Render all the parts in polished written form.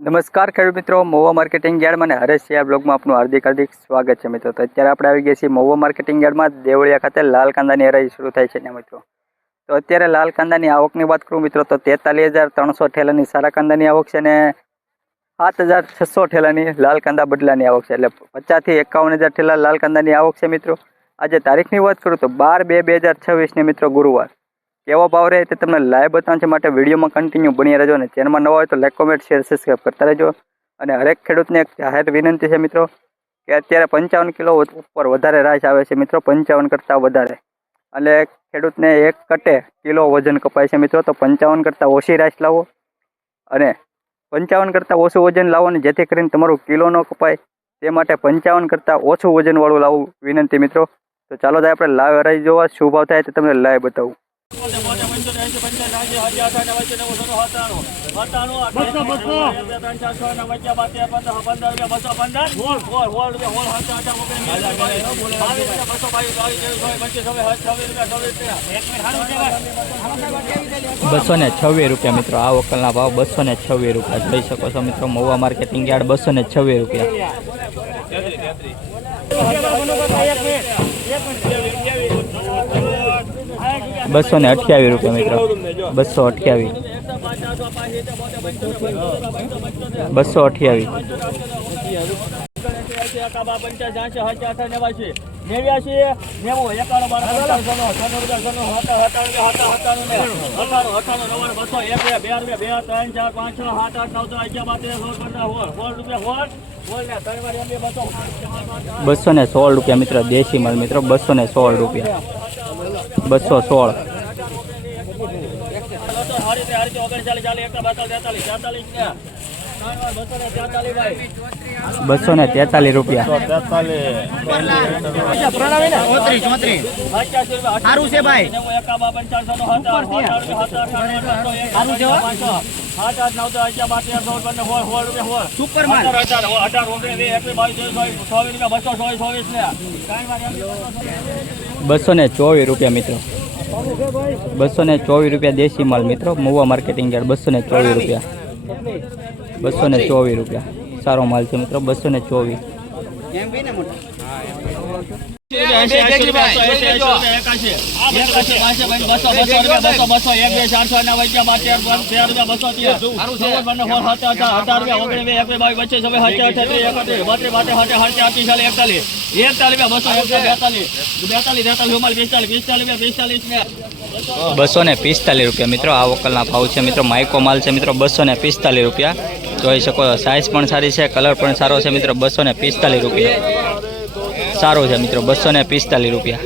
નમસ્કાર ખેડૂત મિત્રો, મહુવા માર્કેટિંગ યાર્ડમાં અને હરેશ સિયા બ્લોગમાં આપનું હાર્દિક સ્વાગત છે મિત્રો। તો અત્યારે આપણે આવી ગયા છીએ મહુવા માર્કેટિંગ યાર્ડમાં દેવળિયા ખાતે લાલ કાંદાની હરાજી શરૂ થાય છે ને મિત્રો। તો અત્યારે લાલ કાંદાની આવકની વાત કરું મિત્રો તો 43,300 ઠેલાની સારા કાંદાની આવક છે અને 7,600 ઠેલાની લાલ કાંદા બદલાની આવક છે, એટલે 50,000 થી 51,000 ઠેલા લાલ કાંદાની આવક છે મિત્રો। આજે તારીખની વાત કરું તો 12/2/2026 ને મિત્રો ગુરુવાર। કેવો ભાવ રહે તે તમને લાઈવ બતાવવા માટે વિડીયોમાં કન્ટિન્યુ બની રહેજો અને ચેનલમાં નવા હોય તો લાઈક, કોમેન્ટ, શેર, સબસ્ક્રાઈબ કરતા રહેજો। અને હરેક ખેડૂતને એક જાહેર વિનંતી છે મિત્રો કે અત્યારે 55 કિલો ઉપર વધારે રાઈસ આવે છે મિત્રો, 55 કરતાં વધારે, એટલે ખેડૂતને એક કટે કિલો વજન કપાય છે મિત્રો। તો 55 કરતાં ઓછી રાઈસ લાવો અને 55 કરતાં ઓછું વજન લાવો ને જેથી કરીને તમારું કિલો ન કપાય તે માટે 55 કરતાં ઓછું વજનવાળું લાવવું વિનંતી મિત્રો। તો ચાલો આપણે લાઈવ હરાજી જોવા, શું ભાવ થાય તે તમને લાઈવ બતાવું। ₹226 મિત્રો, આ વકલના ભાવ ₹226 જોઈ શકો છો મિત્રો। Mahuva marketing yard ₹226। ₹228 મિત્રો, 228, 228। ₹216 મિત્રો, દેશી માલ મિત્રો, ₹216, 216। ₹224 મિત્રો, ₹224 દેશી માલ મિત્રો, મહુવા માર્કેટિંગ યાર્ડ ₹224, ₹224 સારો માલ છે મિત્રો, 224। ₹245 મિત્રો, આ વકલના ભાવ છે મિત્રો। માઇકો માલ છે મિત્રો, ₹245 જોઈ શકો છો। સાઇઝ પણ સારી છે, કલર પણ સારો છે મિત્રો, ₹245 સારો છે મિત્રો, ₹245।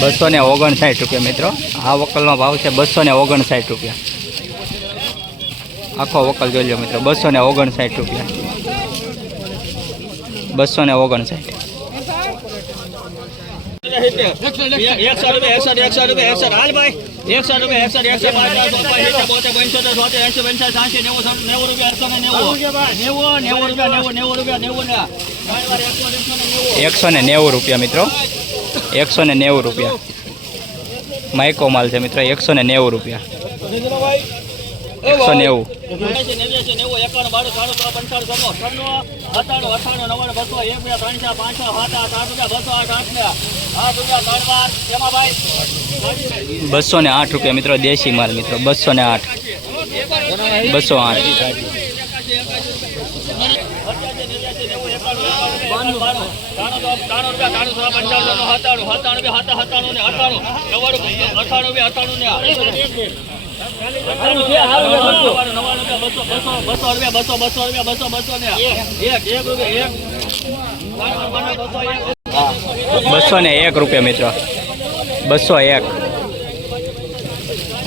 ₹259 મિત્રો, આ વકલનો ભાવ છે ₹259। આખો વકલ જોઈ લો મિત્રો, ₹259, 259। ₹190 મિત્રો, ₹190 માઇકો માલ છે મિત્રો, ₹190, 190। ₹208 મિત્રો, દેશી માલ મિત્રો, 208, 208। ₹201 મિત્રો, 201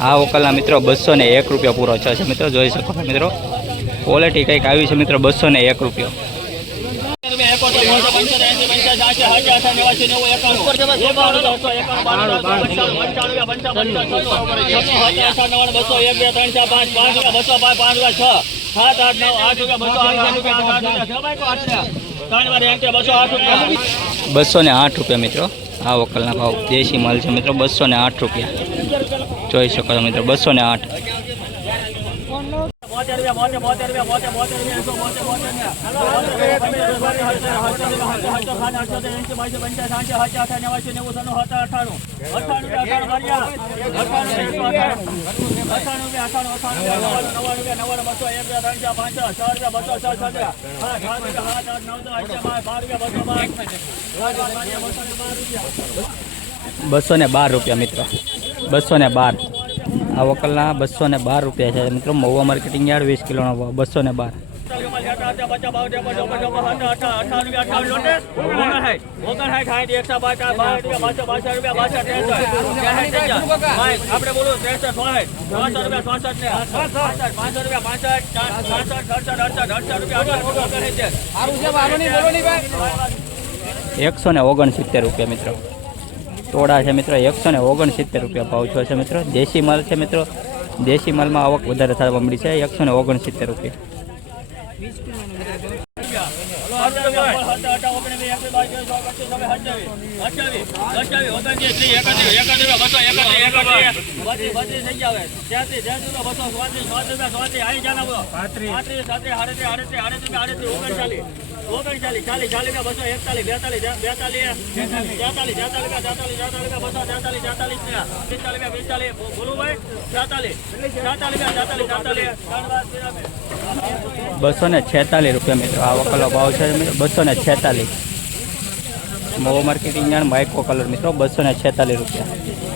આ વકલના મિત્રો, ₹201 પૂરો છે મિત્રો, જોઈ શકો છો મિત્રો। ક્વોલિટી કંઈક આવી છે મિત્રો, ₹201। ₹190 ₹208 મિત્રો આ વકલના ભાવ દેશી માલ છે મિત્રો ₹208 જોઈ શકો છો મિત્રો 208 ₹212 મિત્રો 212 આ વકલના ₹212 છે મિત્રો મહુવા માર્કેટિંગ યાર્ડ 20 કિલોનો ભાવ 212 ₹169 મિત્રો તોડા છે મિત્રો ₹169 ભાવ છે મિત્રો દેશી માલ છે મિત્રો દેશી માલમાં આવક વધારે થવા મળી છે ₹169 ₹246 મિત્રો આ વકલનો ભાવ છે મિત્રો 246 Mahuva marketing yard micro colour મિત્રો ₹246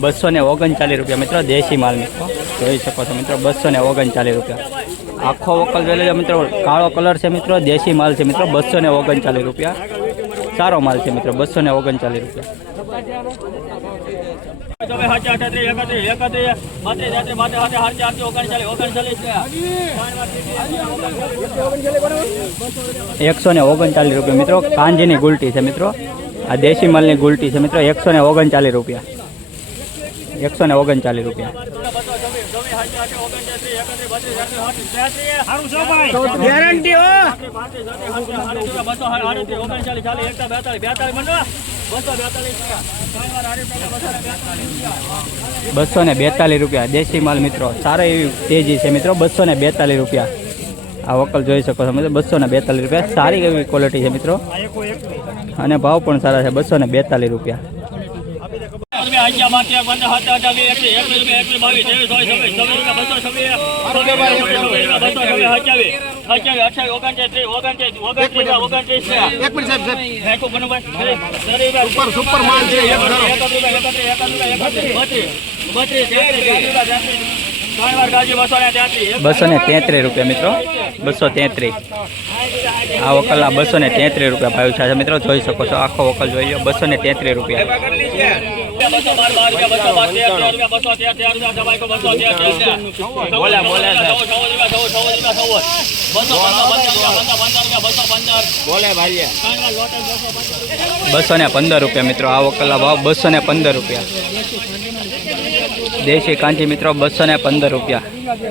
₹239 મિત્રો દેશી માલ મિત્રો જોઈ શકો છો મિત્રો ₹239 આખો વકલ જોઈ લેજો મિત્રો કાળો કલર છે મિત્રો દેશી માલ છે મિત્રો ₹239 સારો માલ છે મિત્રો ₹239 ₹139 મિત્રો કાંજીની ગુલટી છે મિત્રો આ દેશી માલની ગુલટી છે મિત્રો ₹139 ₹139 ગેરંટી હો ₹242 દેશી માલ મિત્રો સારા એવી તેજી છે મિત્રો ₹242 આ વકલ જોઈ શકો છો મિત્રો ₹242 સારી એવી ક્વોલિટી છે મિત્રો અને ભાવ પણ સારા છે ₹242 સુપર માલ છે ₹233 મિત્રો 233 આ વકલના ₹233 ભાવ છે મિત્રો જોઈ શકો છો આખો વકલ જોઈ લો ₹233 ₹215 મિત્રો આ વકલના ભાવ ₹215 દેશી કાંજી મિત્રો ₹215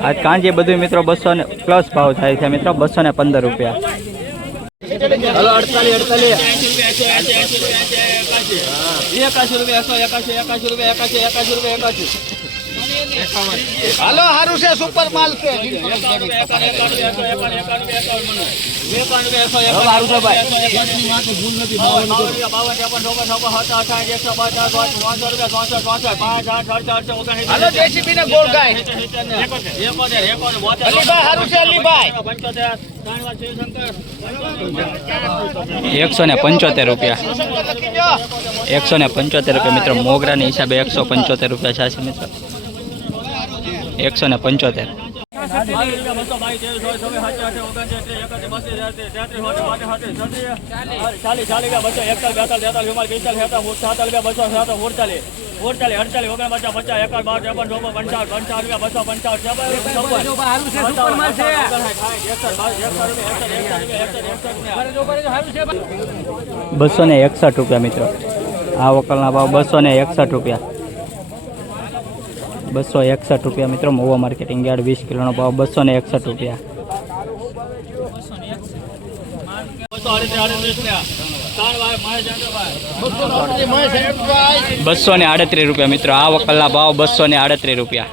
આ કાંજી બધું મિત્રો 200 પ્લસ ભાવ થાય છે મિત્રો ₹215 હાલો હારું છે સુપર માલ છે હાલો જેસીબી ને ગોળ ગાય અલીભાઈ હારું છે અલીભાઈ ₹175 મિત્રો મોગરાની હિસાબે ₹175 છે મિત્રો 175 ₹261 મિત્રો આ વકલના ભાવ ₹261 ₹261 મિત્રો મહુવા માર્કેટિંગ યાર્ડ 20 કિલોનો ભાવ ₹261 ₹238 મિત્રો આ વકલના ભાવ ₹238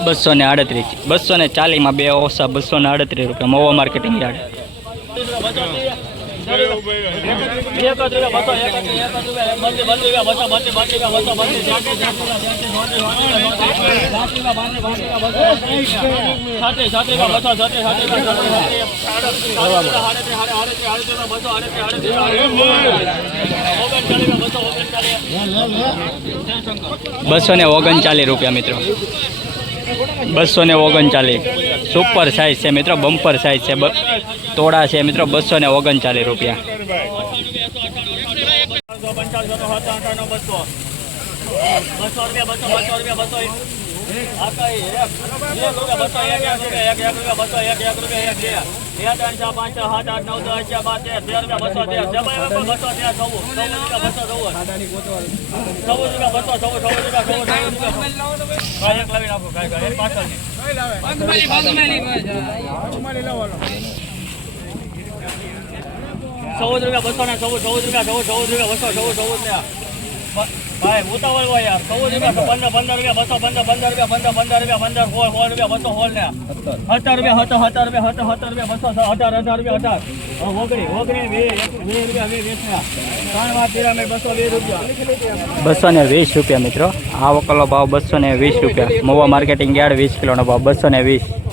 240 માં બે ઓછા ₹238 મહુવા માર્કેટિંગ યાર્ડ ₹239 મિત્રો 239 સુપર સાઇઝ છે મિત્રો બમ્પર સાઇઝ છે તોડા છે મિત્રો ₹239 ભાઈ ઉતાવળ હોય યાર ₹14 ₹15 ₹215 ₹200 ને ₹220 મિત્રો આ વકલનો ભાવ ₹220 મહુવા માર્કેટિંગ યાર્ડ 20 કિલોનો ભાવ 220